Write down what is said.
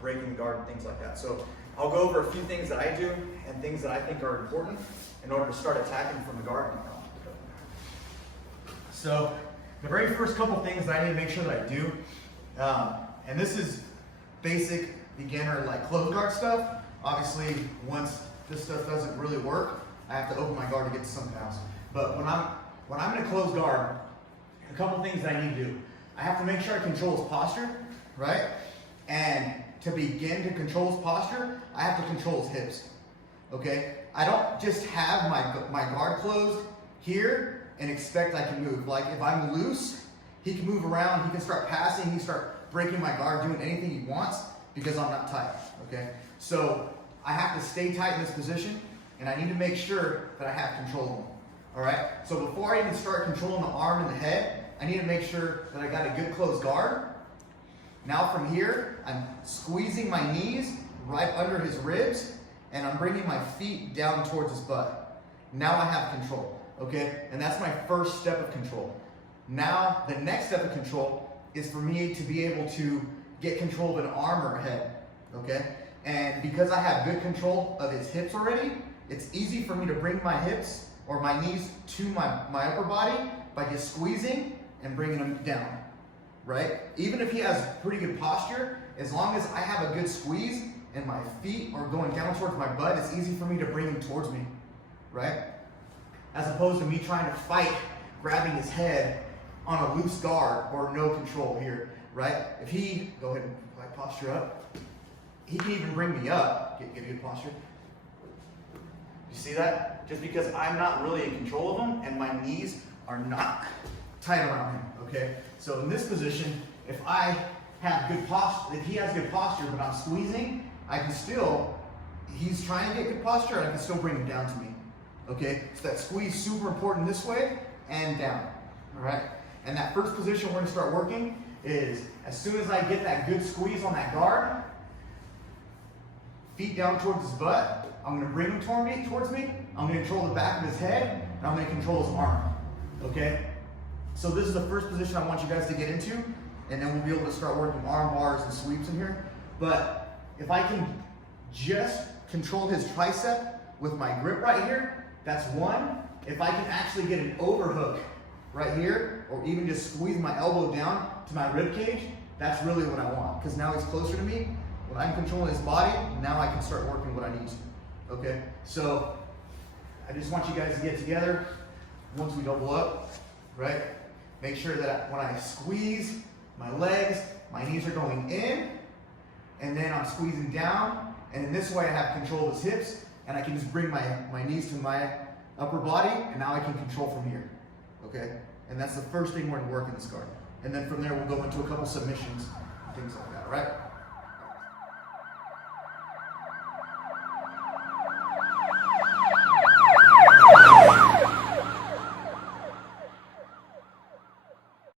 breaking guard and things like that. So I'll go over a few things that I do and things that I think are important in order to start attacking from the guard. So the very first couple things that I need to make sure that I do, and this is basic beginner like close guard stuff. Obviously, once this stuff doesn't really work, I have to open my guard to get to something else. But when I'm in a closed guard, a couple things that I need to do. I have to make sure I control his posture, right? And to begin to control his posture, I have to control his hips, okay? I don't just have my guard closed here and expect I can move. Like if I'm loose, he can move around, he can start passing, he can start breaking my guard, doing anything he wants because I'm not tight, okay? So I have to stay tight in this position and I need to make sure that I have control of him, all right? So before I even start controlling the arm and the head, I need to make sure that I got a good closed guard. Now from here, I'm squeezing my knees right under his ribs and I'm bringing my feet down towards his butt. Now I have control, okay? And that's my first step of control. Now, the next step of control is for me to be able to get control of an arm or a head, okay? And because I have good control of his hips already, it's easy for me to bring my hips or my knees to my upper body by just squeezing and bringing them down, right? Even if he has pretty good posture, as long as I have a good squeeze and my feet are going down towards my butt, it's easy for me to bring him towards me, right? As opposed to me trying to fight, grabbing his head on a loose guard or no control here, right? If he, go ahead and like posture up, he can even bring me up, get a good posture. You see that? Just because I'm not really in control of him and my knees are not tight around him, okay? So in this position, if I have good posture, if he has good posture, but I'm squeezing, I can still, he's trying to get good posture, and I can still bring him down to me, okay? So that squeeze is super important this way and down, all right? And that first position we're gonna start working is, as soon as I get that good squeeze on that guard, feet down towards his butt, I'm gonna bring him towards me, I'm gonna control the back of his head, and I'm gonna control his arm, okay? So this is the first position I want you guys to get into, and then we'll be able to start working arm bars and sweeps in here. But if I can just control his tricep with my grip right here, that's one. If I can actually get an overhook right here, or even just squeeze my elbow down to my rib cage, that's really what I want. Because now he's closer to me. When I'm controlling his body, now I can start working what I need to. Okay? So I just want you guys to get together once we double up, right? Make sure that when I squeeze my legs, my knees are going in, and then I'm squeezing down, and in this way I have control of his hips, and I can just bring my knees to my upper body, and now I can control from here, okay? And that's the first thing we're gonna work in this guard. And then from there we'll go into a couple submissions, things like that, all right?